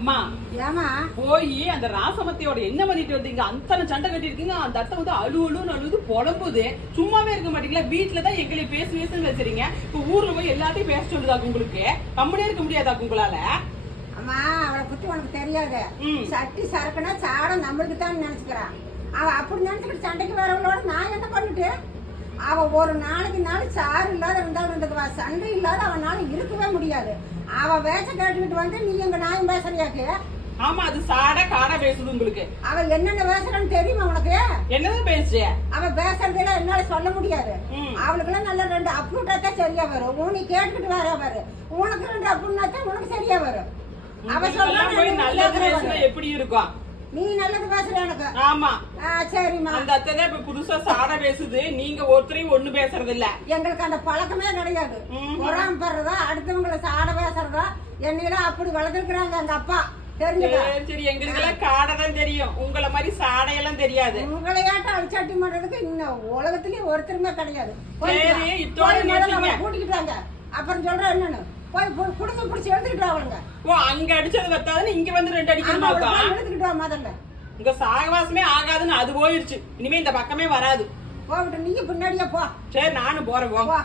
அம்மா ஏமா போய் அந்த ராசமத்தையோட என்ன பண்ணிட்டு வந்தீங்க அத்தனை சண்டை கட்டிருக்கீங்க அந்த அத்தை வந்து அழு அழுன்னு அழுது புலம்புது. சும்மாவே இருக்க மாட்டீங்களா வீட்டுல தான் எங்களை பேசி பேசுன்னு வச்சுறீங்க இப்ப ஊர்ல போய் எல்லாத்தையும் பேச சொல்லுதாக்கு உங்களுக்கு? கம்முனே இருக்க முடியாதாக்கு உங்களால? அம்மா அவளை பத்தி உனக்கு தெரியாது. சட்டி சரக்குனா சாடம் நம்மளுக்கு தான் நினைச்சுக்கிறான் அவ அப்படி நினைச்சுக்கிட்டு சண்டைக்கு வரவளோட நான் என்ன பண்ணிட்டு? அவ ஒரு நாளைக்கு நாள் சாறு இல்லாத இருந்தாலும் இருந்துக்குவா சண்டை இல்லாத அவனால இருக்கவே முடியாது. அவ வேஷ கேட்டுக்கிட்டு வந்து நீ எங்க நாயும் பேசுறியாக்கு? ஆமா அது சாட காடா பேசுது உங்களுக்கு. அவ என்னென்ன பேசுறான்னு தெரியுமா உனக்கு? என்னதான் பேசுச்சு அவ பேசுறதெல்லாம் என்னால சொல்ல முடியாது. ம். அவளுக்கெல்லாம் நல்ல ரெண்டு அப்ரூட்டா தான் சரியா வரும் உனக்கு கேட்டுக்கிட்டு வர வரு. உனக்கு ரெண்டு அப்ரூட்னா தான் உனக்கு சரியா வரும் அவ உங்களுக்கெல்லாம் போய் நல்லது பேசுனா சொல்ல எப்படி இருக்கும்? நீ நல்லது பேசுற எனக்கு. ஆமா. சரிம்மா. அந்த அத்தை தான் இப்ப புதுசா சாட பேசுது. நீங்க ஒருத்தரையும் ஒண்ணு பேசுறது இல்ல எங்களுக்கு அந்த பழக்கமே கிடையாது. ம். பொறாமப்படுறதா அடுத்தவங்களை சாட பேசுறதா என்னையெல்லாம் அப்படி வளர்த்துருக்குறாங்க எங்க அப்பா. சரி எங்களுக்கெல்லாம் காடை தான் தெரியும். உங்களை மாதிரி சாடையெல்லாம் தெரியாது. உங்களையாட்டம் அழிச்சாட்டி பண்றதுக்கு? இன்னும் உலகத்திலயும் ஒருத்தருமே கிடையாது. போய் சரி, வா. இத்தோட போய் முதல்ல நிறுத்திங்க. அவளை கூட்டிக்கிட்டு வாங்க. அப்புறம் சொல்றேன் என்னன்னு. போய் குடுங்க பிடிச்சி எடுத்துக்கிட்டு வா அவளுங்க ஓ அங்க அடிச்சது பத்தாதுன்னு இங்க வந்து ரெண்டு போய் எடுத்துக்கிட்டு வா முதல்ல. உங்க சாகவாசமே ஆகாதுன்னு அது போயிருச்சு. இனிமே இந்த பக்கமே வராது. போகட்டும் நீ பின்னாடியே போ. சரி நானும் போறேன் போ.